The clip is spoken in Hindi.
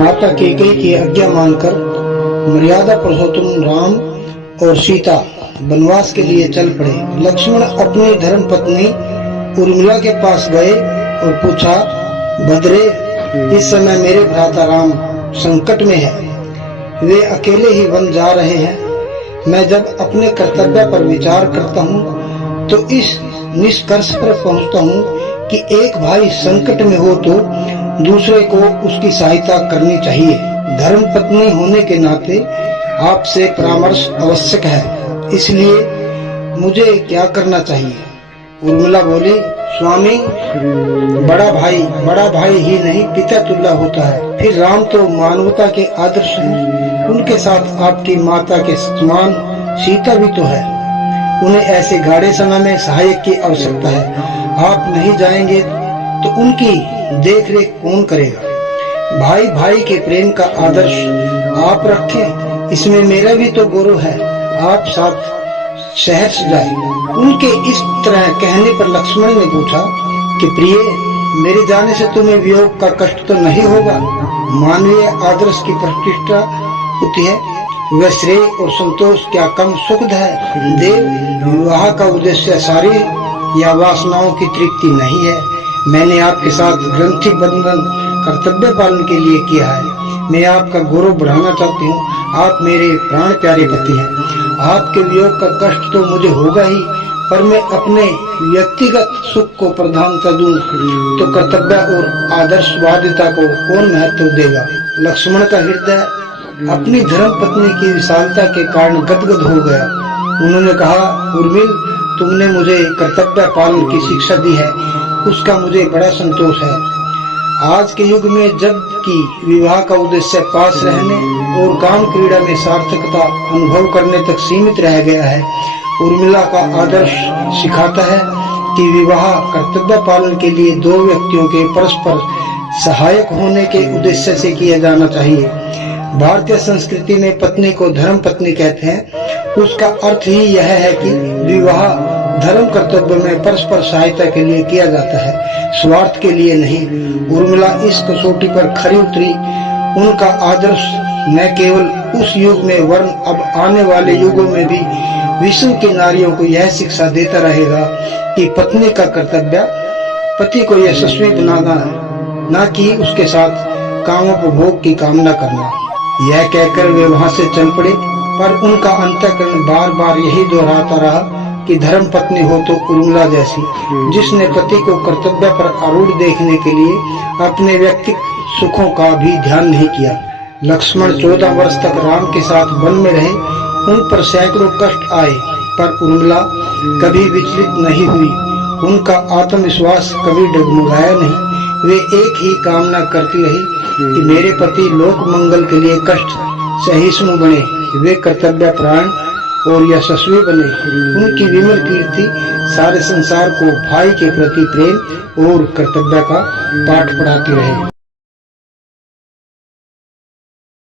माता कैकेयी की आज्ञा मानकर मर्यादा पुरुषोत्तम राम और सीता वनवास के लिए चल पड़े। लक्ष्मण अपनी धर्म पत्नी उर्मिला के पास गए और पूछा, भद्रे, इस समय मेरे भ्राता राम संकट में है, वे अकेले ही वन जा रहे हैं। मैं जब अपने कर्तव्य पर विचार करता हूँ तो इस निष्कर्ष पर पहुँचता हूँ कि एक भाई संकट में हो तो दूसरे को उसकी सहायता करनी चाहिए। धर्म पत्नी होने के नाते आपसे परामर्श आवश्यक है, इसलिए मुझे क्या करना चाहिए? उर्मिला बोली, स्वामी, बड़ा भाई ही नहीं पिता तुल्य होता है। फिर राम तो मानवता के आदर्श हैं, उनके साथ आपकी माता के समान सीता भी तो है। उन्हें ऐसे गाढ़े समय में सहायक की आवश्यकता है। आप नहीं जाएंगे तो उनकी देखरेख कौन करेगा? भाई के प्रेम का आदर्श आप रखें, इसमें मेरा भी तो गौरव है। आप साथ शहर से जाए। उनके इस तरह कहने पर लक्ष्मण ने पूछा कि प्रिय, मेरे जाने से तुम्हें वियोग का कष्ट तो नहीं होगा? मानवीय आदर्श की प्रतिष्ठा होती है, वह श्रेय और संतोष क्या कम सुखद है? देव, विवाह का उद्देश्य शारीरिक या वासनाओं की तृप्ति नहीं है। मैंने आपके साथ ग्रंथि बंधन कर्तव्य पालन के लिए किया है। मैं आपका गौरव बढ़ाना चाहती हूँ। आप मेरे प्राण प्यारे पति हैं। आपके वियोग का कष्ट तो मुझे होगा ही, पर मैं अपने व्यक्तिगत सुख को प्रधानता दूं तो कर्तव्य और आदर्शवादिता को कौन महत्व देगा? लक्ष्मण का हृदय अपनी धर्म पत्नी की विशालता के कारण गदगद हो गया। उन्होंने कहा, उर्मिल, तुमने मुझे कर्तव्य पालन की शिक्षा दी है, उसका मुझे बड़ा संतोष है। आज के युग में जबकि विवाह का उद्देश्य पास रहने और काम क्रीड़ा में सार्थकता अनुभव करने तक सीमित रह गया है, उर्मिला का आदर्श सिखाता है कि विवाह कर्तव्य पालन के लिए दो व्यक्तियों के परस्पर सहायक होने के उद्देश्य से किया जाना चाहिए। भारतीय संस्कृति में पत्नी को धर्म पत्नी कहते हैं। उसका अर्थ ही यह है कि विवाह धर्म कर्तव्य में परस्पर सहायता के लिए किया जाता है, स्वार्थ के लिए नहीं। उर्मिला इस कसौटी पर खरी उतरी। उनका आदर्श न केवल उस युग में वरन अब आने वाले युगों में भी विश्व की नारियों को यह शिक्षा देता रहेगा कि पत्नी का कर्तव्य पति को यशस्वी बनाना है, न कि उसके साथ कामोपभोग की कामना करना। यह कहकर वे वहां से चल पड़े, पर उनका अंतःकरण बार बार यही दोहराता रहा कि धर्म पत्नी हो तो उर्मिला जैसी, जिसने पति को कर्तव्य पर आरूढ़ देखने के लिए अपने व्यक्तिगत सुखों का भी ध्यान नहीं किया। लक्ष्मण 14 वर्ष तक राम के साथ वन में रहे। उन पर सैकड़ों कष्ट आए, पर उर्मिला कभी विचलित नहीं हुई। उनका आत्मविश्वास कभी डगमगाया नहीं। वे एक ही कामना करती रही कि मेरे पति लोक मंगल के लिए कष्ट सहिष्णु बने, वे कर्तव्य प्राण और यशस्वी बने। उनकी विमल कीर्ति सारे संसार को भाई के प्रति प्रेम और कर्तव्य का पाठ पढ़ाती रहे।